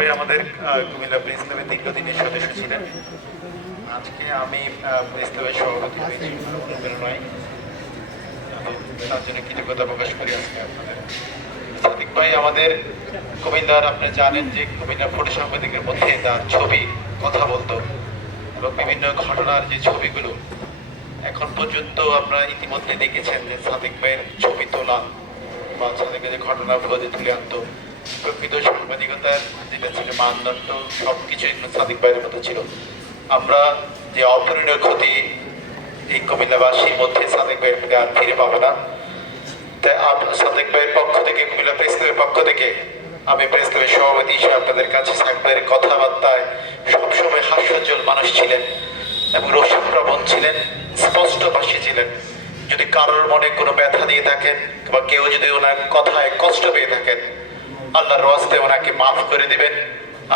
ভাই আমাদের কুমিল্লা প্রেস ক্লাবের দীর্ঘদিনের সদস্য ছিলেন। আজকে আমি প্রেস ক্লাবের সভাপতি হয়েছি অনুপ্রেরণায়, তার জন্য কৃতজ্ঞতা প্রকাশ করি আজকে আপনাদের। সাদিক ভাই আমাদের কুমিল্লার, আপনি জানেন যে কুমিল্লা ফটো সাংবাদিকের মধ্যে তার ছবি কথা বলতো এবং বিভিন্ন ঘটনার যে ছবিগুলো এখন পর্যন্ত আপনারা ইতিমধ্যে দেখেছেন যে সাদিক ভাইয়ের ছবি তোলা বা সাদিকের যে ঘটনা ভোজে তুলে আনতো, প্রকৃত সাংবাদিকতার যেটা ছিল মানদণ্ড সবকিছুই সাদিক ভাইয়ের মধ্যে ছিল। আমরা যে অপূরণীয় ক্ষতি এই কুমিল্লাবাসীর মধ্যে সাদিক ভাইয়ের মধ্যে আর ফিরে পাবো না। তাই সাদিক ভাইয়ের পক্ষ থেকে, কুমিল্লা প্রেস ক্লাবের পক্ষ থেকে আমি প্রেস ক্লাবের সভাপতি হিসেবে আপনাদের কাছে সাদিক ভাইয়ের কথাবার্তায় সবসময় হাস্যোজ্জ্বল মানুষ ছিলেন এবং রসিকপ্রবণ ছিলেন, স্পষ্টভাষী ছিলেন। যদি কারোর মনে কোনো ব্যথা দিয়ে থাকেন বা কেউ যদি ওনার কথায় কষ্ট পেয়ে থাকেন, আল্লাহর ওয়াস্তে ওনাকে মাফ করে দিবেন।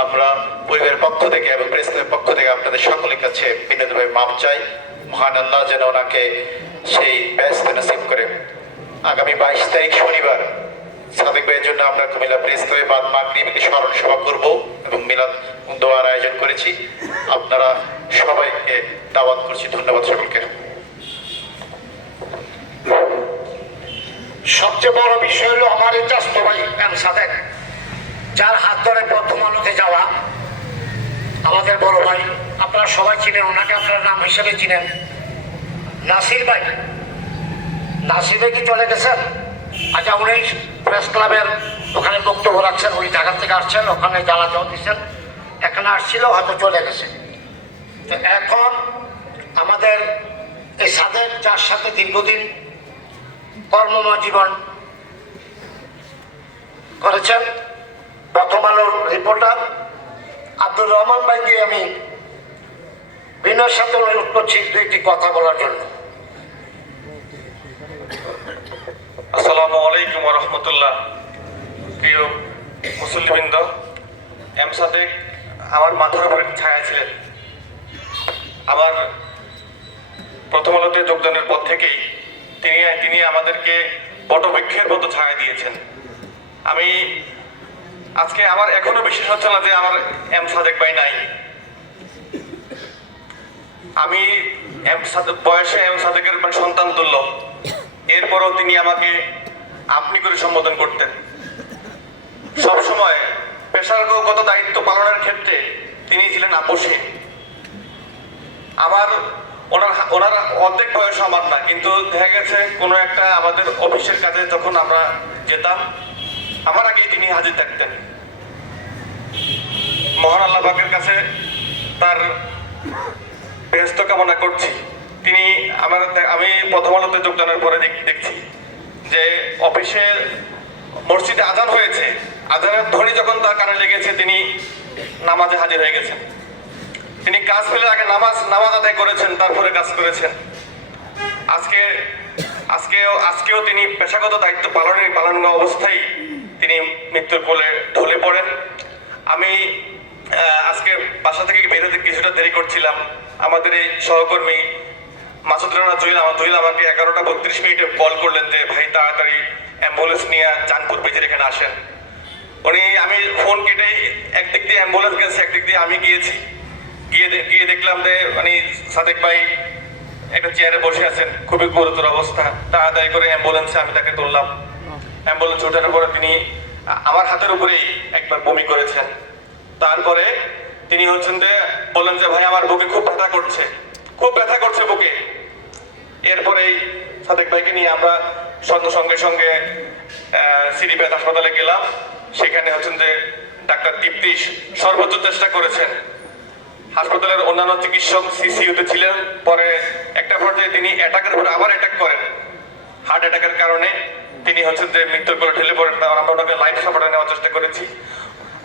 আমরা পরিবারের পক্ষ থেকে এবং প্রেস ক্লাবের পক্ষ থেকে আপনাদের সকলের কাছে বিনীতভাবে মাফ চাই। মহান আল্লাহ যেন ওনাকে সেই ব্যস্ত নসিব করে। আগামী 22 তারিখ শনিবার সাদিক ভাইয়ের জন্য আমরা কুমিল্লা প্রেস ক্লাবে বাদ মাগরিব একটি স্মরণ সভা করবো এবং মিলাদ দোয়ার আয়োজন করেছি। আপনারা সবাইকে দাওয়াত করছি। ধন্যবাদ সকলকে। সবচেয়ে বড় বিষয় হলো আমার এই চাস্তো ভাই সাদেক, যার হাত ধরে প্রথম আলোতে যাওয়া আমাদের বড় ভাই। আপনারা সবাই চিনেন ওনাকে, আপনার নাম হিসেবে চিনেন নাসির ভাই। নাসির ভাই কি চলে গেছেন? আচ্ছা, উনি প্রেস ক্লাবের ওখানে বক্তব্য রাখছেন, উনি ঢাকা থেকে আসছেন, ওখানে জ্বালাতেও দিচ্ছেন, এখানে আসছিল, হয়তো চলে গেছে। তো এখন আমাদের এই সাদেক, যার সাথে দীর্ঘদিন কর্মময় জীবন করেছেন, প্রথম আলোর রিপোর্টার আব্দুর রহমান ভাইকে আমি বিনয়ের সাথে অনুরোধ করছি দুইটি কথা বলার জন্য। আসসালামু আলাইকুম ওয়া রাহমাতুল্লাহ। প্রিয় মুসল্লিবৃন্দ, এম সাদেক আমার মাথার উপরে ছায়া ছিলেন। আমার প্রথম আলোতে যোগদানের পর থেকেই তিনি আমাদেরকে বটবৃক্ষের মতো ছায়া দিয়েছেন। আমি আজকে আমার এখনো বিশ্বাস হচ্ছে না যে আমার এম সাদেক ভাই নাই। আমি বয়সে এম সাদেকের সন্তান তুল্য, এরপরও তিনি আমাকে আপনি করে সম্বোধন করতেন। সবসময় পেশাগত দায়িত্ব পালনের ক্ষেত্রে তিনি ছিলেন আপোষহীন। ওনার অর্ধেক বয়স আমার না, কিন্তু দেখা গেছে কোনো একটা আমাদের অফিসের কাজে যখন আমরা যেতাম, আমার আগেই তিনি হাজির থাকতেন। মহান আল্লাহ পাকের কাছে তার বেহেশত কামনা করছি। আমি প্রথম আলোতে যোগদানের পরে দেখছি যে অফিসে মসজিদে আজান হয়েছে, আজানের ধ্বনি যখন তার কানে লেগেছে তিনি নামাজে হাজির হয়ে গেছেন। তিনি কাজ ফেলে আগে নামাজ আদায় করেছেন, তারপরে কাজ করেছেন। আজকেও তিনি পেশাগত দায়িত্ব পালন অবস্থায় তিনি মৃত্যুর কোলে ঢলে পড়েন। আমি আজকে বাসা থেকে বেরোতে কিছুটা দেরি করছিলাম। আমাদের এই সহকর্মী মাসুদ রানা জুয়েল আমাকে 11:32 কল করলেন যে ভাই তাড়াতাড়ি অ্যাম্বুলেন্স নিয়ে চাঁদপুর ব্রিজের এখানে আসেন। আমি ফোন কেটে একদিক দিয়ে অ্যাম্বুলেন্স গেছে, একদিক দিয়ে আমি গিয়েছি। গিয়ে দেখলাম যে সাদেক ভাই একটা চেয়ারে বসে আছেন, খুবই গুরুতর অবস্থা। তাড়াতাড়ি করে অ্যাম্বুলেন্সে আমি তাকে তুললাম। অ্যাম্বুলেন্সে ওঠার পরে তিনি আমার হাতের উপরেই একবার বমি করেছেন। তারপরে তিনি বললেন যে ভাই আমার বুকে খুব ব্যথা করছে বুকে। এরপরেই সাদেক ভাইকে নিয়ে আমরা সঙ্গে সিডিপেট হাসপাতালে গেলাম। সেখানে ডাক্তার তৃপ্তিশ সর্বোচ্চ চেষ্টা করেছেন। হাসপাতালের অন্যান্য চিকিৎসক সিসিইউতে ছিলেন। পরে একটা পর্যায়ে তিনি অ্যাটাকের উপরে আবার অ্যাটাক করেন। হার্ট অ্যাটাকের কারণে তিনি মৃত্যুর কোলে ঢেলে পড়েন। আমরা ওনাকে লাইফ সাপোর্টে নেওয়ার চেষ্টা করেছি।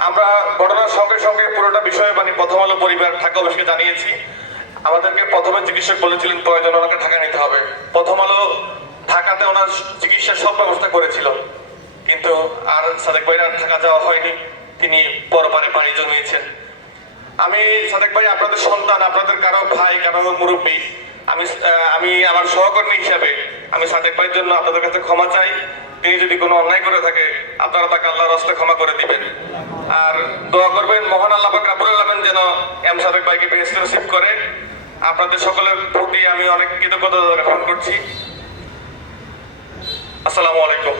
আমরা ঘটনার সঙ্গে পুরোটা বিষয় প্রথম আলো পরিবার ঢাকা অফিসকে জানিয়েছি। আমাদেরকে প্রথমে চিকিৎসক বলেছিলেন প্রয়োজন ওনাকে ঢাকা নিতে হবে। প্রথম আলো ঢাকাতে ওনার চিকিৎসার সব ব্যবস্থা করেছিল, কিন্তু আর সাদেক ভাইয়ের আর ঢাকা যাওয়া হয়নি। তিনি পরপারে পাড়ি জমিয়েছেন। আমি সাদেক ভাই আপনাদের সন্তান, আপনাদের কারো ভাই, কারো মুরব্বী। আমি আমার সহকর্মী হিসাবে আমি সাদেক ভাইয়ের জন্য আপনাদের কাছে ক্ষমা চাই। তিনি যদি কোনো অন্যায় করে থাকে আপনারা তাকে আল্লাহর রাস্তায় ক্ষমা করে দিবেন। আর দোয়া করবেন মহান আল্লাহ পাক রব্বুল আলামিন যেন এম সাদেক ভাইকে বেহেশতে নসিব করে। আপনাদের সকলের প্রতি আমি অনেক কৃতজ্ঞতা জ্ঞাপন করছি। আসসালামু আলাইকুম।